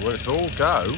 Well, it's all go.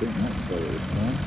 I think that's better this time.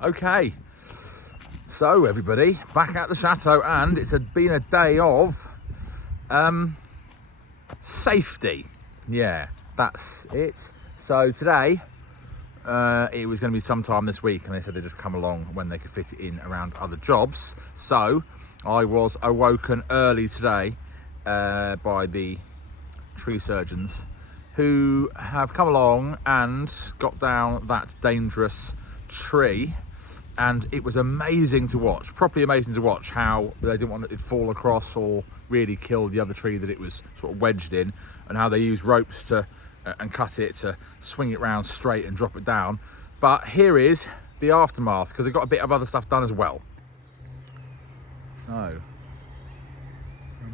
Okay, so everybody, back at the chateau, and it's been a day of safety. Yeah, that's it. So today, it was going to be sometime this week, and they said they'd just come along when they could fit it in around other jobs. So I was awoken early today by the tree surgeons who have come along and got down that dangerous tree. And it was amazing to watch, properly amazing to watch how they didn't want it to fall across or really kill the other tree that it was sort of wedged in, and how they used ropes to and cut it to swing it round straight and drop it down. But here is the aftermath, because they've got a bit of other stuff done as well. So, I'm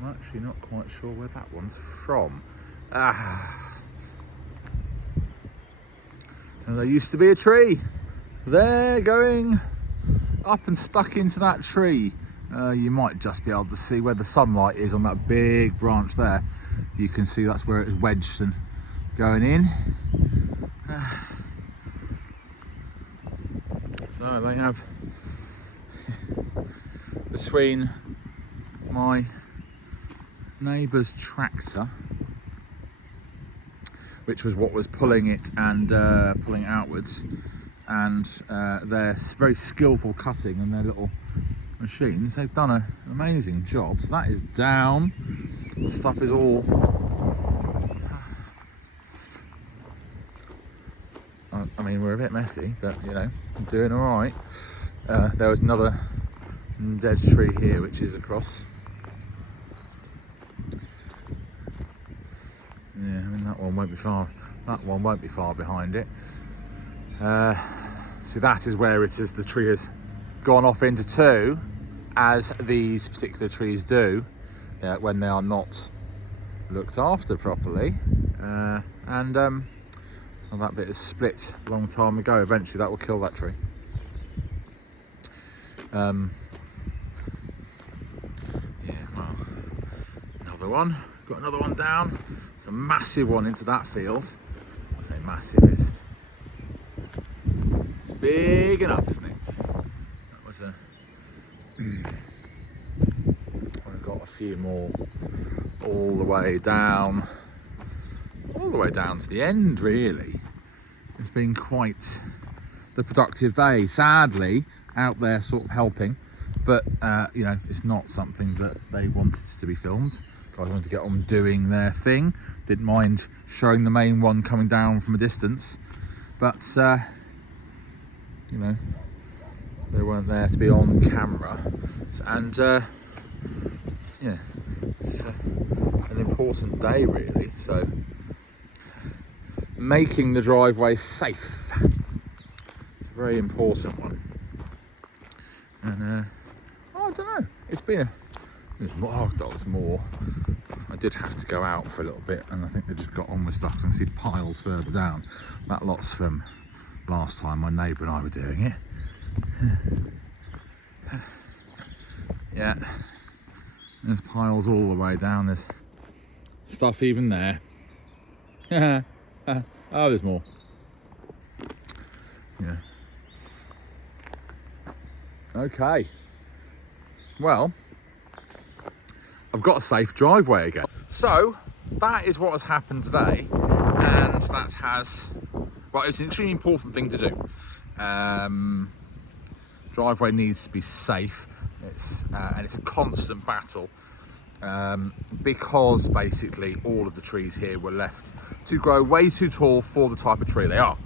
actually not quite sure where that one's from. And there used to be a tree. They're going up and stuck into that tree. You might just be able to see where the sunlight is on that big branch there. You can see that's where it is wedged and going in. So they have, between my neighbour's tractor, which was what was pulling it and pulling it outwards, and their very skillful cutting and their little machines, they've done an amazing job. So that is down. The stuff is all, I mean, we're a bit messy, but you know, I'm doing all right. There was another dead tree here, which is across. Yeah, I mean, that one won't be far. That one won't be far behind it. So that is where it is. The tree has gone off into two, as these particular trees do when they are not looked after properly. Well, that bit is split a long time ago. Eventually that will kill that tree. Yeah, well, another one. Got another one down. It's a massive one into that field. I say massive, it's big enough, isn't it? That was a... I've got a few more all the way down to the end, really. It's been quite the productive day, sadly, out there sort of helping, but you know, it's not something that they wanted to be filmed. Guys wanted to get on doing their thing, didn't mind showing the main one coming down from a distance, but you know, they weren't there to be on camera. And yeah, it's an important day, really. So making the driveway safe, it's a very important one. And don't know. It's been there's more. Oh God, there's more. I did have to go out for a little bit, and I think they just got on with stuff. I can see piles further down. That lot's from last time my neighbour and I were doing it. Yeah, there's piles all the way down. There's stuff even there. Oh, there's more. Yeah. Okay. Well, I've got a safe driveway again. So that is what has happened today, and that has, well, it's an extremely important thing to do. Driveway needs to be safe. And it's a constant battle because basically all of the trees here were left to grow way too tall for the type of tree they are.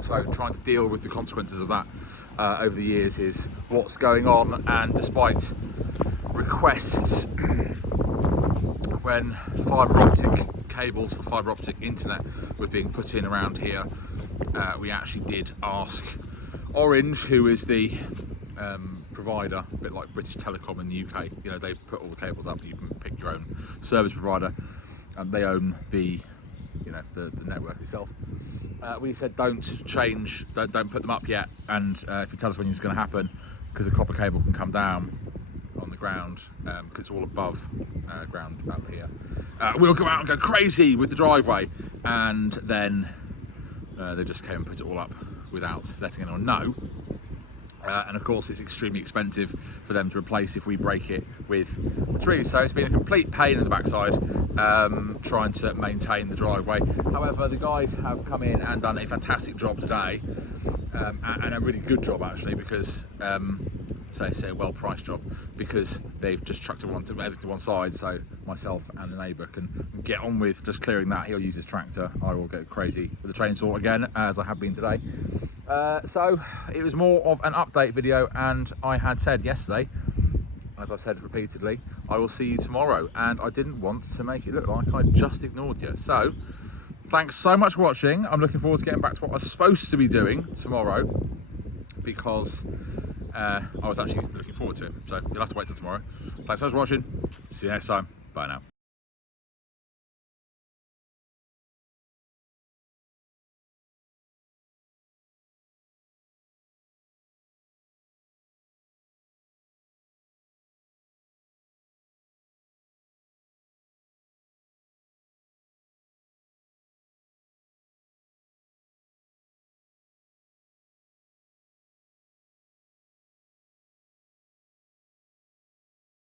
So trying to deal with the consequences of that over the years is what's going on, and despite requests when fibre optic cables for fibre optic internet were being put in around here, we actually did ask Orange, who is the provider, a bit like British Telecom in the UK. You know, they put all the cables up, you can pick your own service provider, and they own the, you know, the network itself. We said don't put them up yet, and if you tell us when it's going to happen, because the copper cable can come down on the ground, because it's all above ground up here, we'll go out and go crazy with the driveway. And then they just came and put it all up without letting anyone know. And of course it's extremely expensive for them to replace if we break it with the trees. So it's been a complete pain in the backside trying to maintain the driveway. However, the guys have come in and done a fantastic job today, and a really good job actually, because say a well-priced job, because they've just trucked everything to one side, so myself and the neighbour can get on with just clearing that. He'll use his tractor, I will go crazy with the chainsaw again, as I have been today. So it was more of an update video, and I had said yesterday, as I've said repeatedly, I will see you tomorrow, and I didn't want to make it look like I just ignored you. So thanks so much for watching. I'm looking forward to getting back to what I was supposed to be doing tomorrow, because I was actually looking forward to it. So you'll have to wait till tomorrow. Thanks so much for watching. See you next time. Bye now.